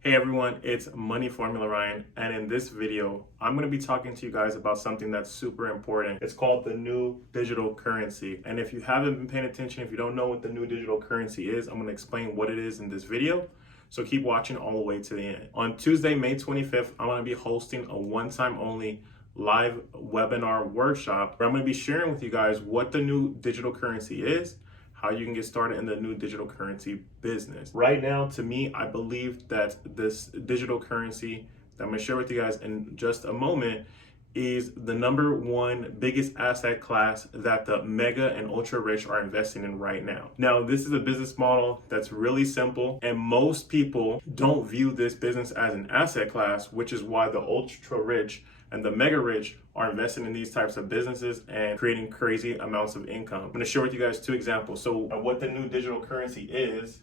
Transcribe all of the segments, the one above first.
Hey everyone, it's Money Formula Ryan, and in this video, I'm going to be talking to you guys about something that's super important. It's called the new digital currency. And if you haven't been paying attention, if you don't know what the new digital currency is, I'm going to explain what it is in this video. So keep watching all the way to the end. On Tuesday, May 25th, I'm going to be hosting a one-time only live webinar workshop where I'm going to be sharing with you guys what the new digital currency is, how you can get started in the new digital currency business. Right now, to me, I believe that this digital currency that I'm gonna share with you guys in just a moment is the number one biggest asset class that the mega and ultra rich are investing in right now. Now, this is a business model that's really simple, and most people don't view this business as an asset class, which is why the ultra rich and the mega rich are investing in these types of businesses and creating crazy amounts of income. I'm gonna share with you guys two examples. So what the new digital currency is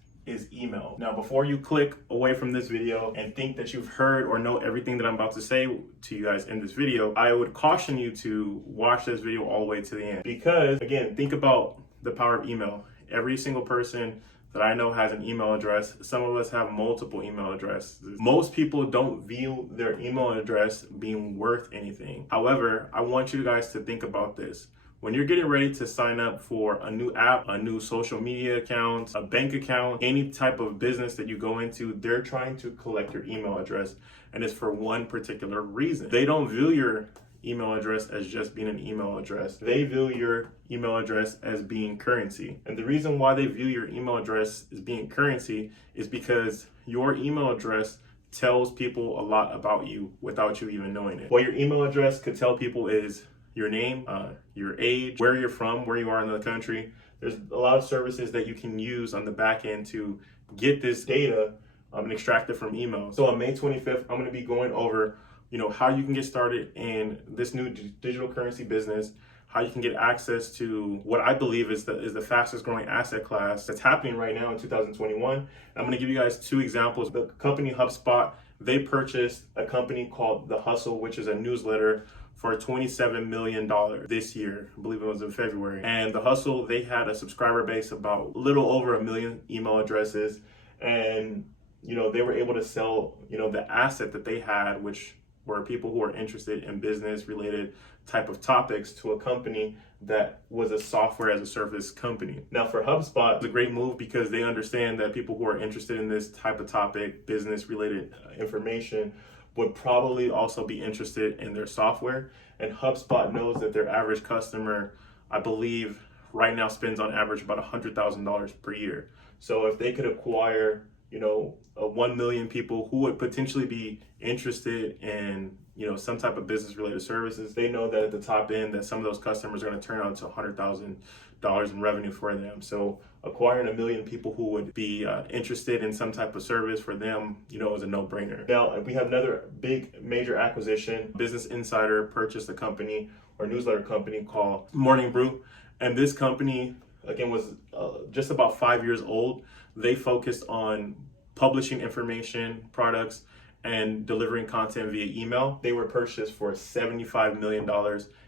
email. Now, before you click away from this video and think that you've heard or know everything that I'm about to say to you guys in this video, I would caution you to watch this video all the way to the end. Because again, think about the power of email. Every single person that I know has an email address. Some of us have multiple email addresses. Most people don't view their email address being worth anything. However, I want you guys to think about this. When you're getting ready to sign up for a new app, a new social media account, a bank account, any type of business that you go into, they're trying to collect your email address, and it's for one particular reason. They don't view your email address as just being an email address. They view your email address as being currency. And the reason why they view your email address as being currency is because your email address tells people a lot about you without you even knowing it. What your email address could tell people is your name, your age, where you're from, where you are in the country. There's a lot of services that you can use on the back end to get this data and extract it from email. So on May 25th, I'm going to be going over how you can get started in this new digital currency business, how you can get access to what I believe is the fastest growing asset class that's happening right now in 2021. And I'm going to give you guys two examples. The company HubSpot, they purchased a company called The Hustle, which is a newsletter, for $27 million this year. I believe it was in February. And The Hustle, they had a subscriber base about a little over 1 million email addresses. And, they were able to sell, the asset that they had, which were people who are interested in business related type of topics, to a company that was a software as a service company. Now for HubSpot, it's a great move because they understand that people who are interested in this type of topic, business related information, would probably also be interested in their software. And HubSpot knows that their average customer, I believe right now, spends on average about $100,000 per year. So if they could acquire 1 million people who would potentially be interested in some type of business related services, they know that at the top end that some of those customers are going to turn out to $100,000 in revenue for them. So acquiring 1 million people who would be interested in some type of service for them, is a no-brainer. Now we have another big major acquisition. Business Insider purchased a company or newsletter company called Brew, and this company again was just about 5 years old. They focused on publishing information, products, and delivering content via email. They were purchased for $75 million.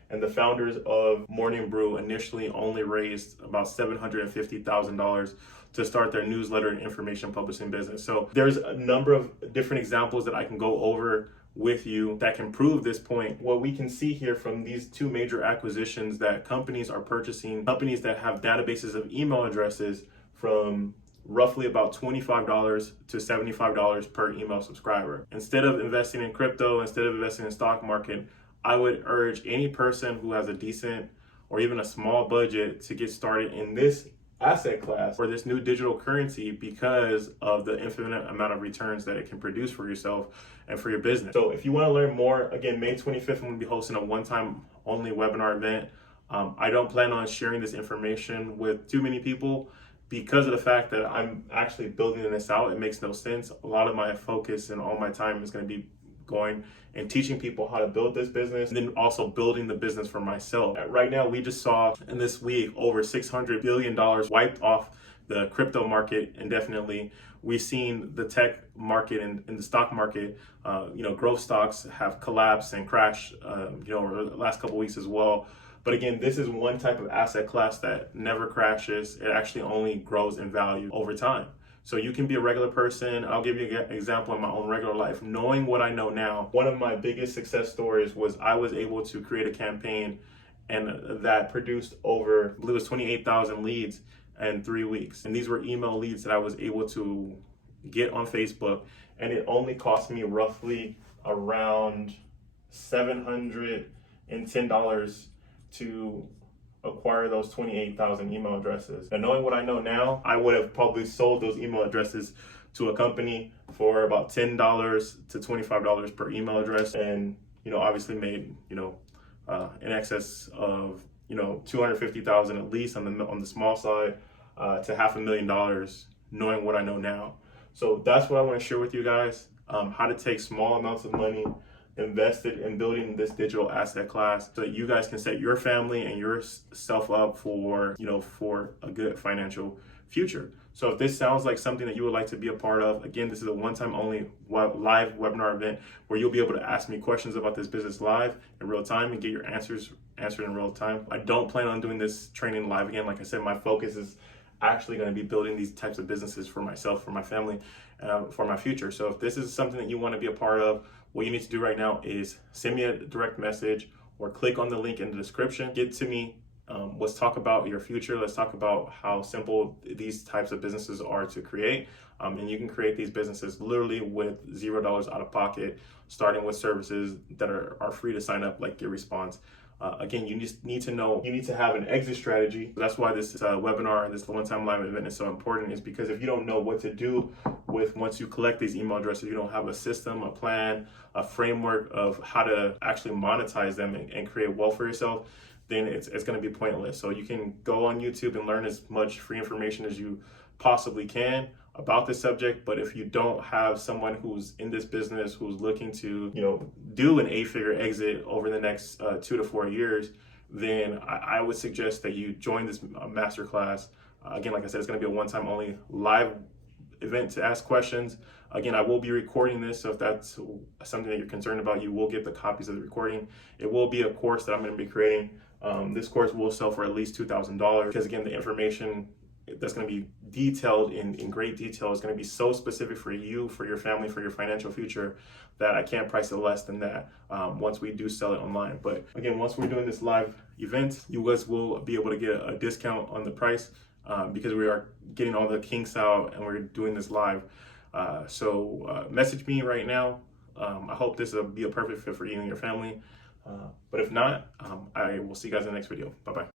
And the founders of Morning Brew initially only raised about $750,000 to start their newsletter and information publishing business. So there's a number of different examples that I can go over with you that can prove this point. What we can see here from these two major acquisitions, that companies are purchasing companies that have databases of email addresses from roughly about $25 to $75 per email subscriber. Instead of investing in crypto, instead of investing in stock market, I would urge any person who has a decent or even a small budget to get started in this asset class or this new digital currency because of the infinite amount of returns that it can produce for yourself and for your business. So if you want to learn more, again, May 25th, I'm going to be hosting a one-time only webinar event. I don't plan on sharing this information with too many people because of the fact that I'm actually building this out. It makes no sense. A lot of my focus and all my time is going to be going and teaching people how to build this business, and then also building the business for myself. Right now, we just saw in this week over $600 billion wiped off the crypto market indefinitely. We've seen the tech market and the stock market, growth stocks have collapsed and crashed, over the last couple of weeks as well. But again, this is one type of asset class that never crashes. It actually only grows in value over time. So you can be a regular person. I'll give you an example in my own regular life. Knowing what I know now, one of my biggest success stories was I was able to create a campaign and that produced over, I believe it was 28,000 leads in 3 weeks. And these were email leads that I was able to get on Facebook. And it only cost me roughly around $710 to acquire those 28,000 email addresses. And knowing what I know now, I would have probably sold those email addresses to a company for about $10 to $25 per email address, and obviously made in excess of 250,000 at least on the small side to $500,000, knowing what I know now. So that's what I want to share with you guys, how to take small amounts of money invested in building this digital asset class so that you guys can set your family and yourself up for a good financial future. So if this sounds like something that you would like to be a part of, again, this is a one-time only live webinar event where you'll be able to ask me questions about this business live in real time and get your answers answered in real time. I don't plan on doing this training live again. Like I said, my focus is actually going to be building these types of businesses for myself, for my family, for my future. So if this is something that you want to be a part of, what you need to do right now is send me a direct message or click on the link in the description. Get to me. Let's talk about your future. Let's talk about how simple these types of businesses are to create. And you can create these businesses literally with $0 out of pocket, starting with services that are free to sign up, like Get Response. Again, you just need to know, you need to have an exit strategy. That's why this webinar and this one-time live event is so important, is because if you don't know what to do with once you collect these email addresses, you don't have a system, a plan, a framework of how to actually monetize them and create wealth for yourself, then it's going to be pointless. So you can go on YouTube and learn as much free information as you possibly can about this subject. But if you don't have someone who's in this business, who's looking to do an 8-figure exit over the next 2 to 4 years, then I would suggest that you join this masterclass. Again, like I said, it's going to be a one-time only live event to ask questions. Again, I will be recording this, so if that's something that you're concerned about, you will get the copies of the recording. It will be a course that I'm going to be creating. This course will sell for at least $2,000 because, again, the information that's going to be detailed in great detail is going to be so specific for you, for your family, for your financial future, that I can't price it less than that once we do sell it online. But again, once we're doing this live event, you guys will be able to get a discount on the price because we are getting all the kinks out and we're doing this live. So message me right now. I hope this will be a perfect fit for you and your family. But if not, I will see you guys in the next video. Bye-bye.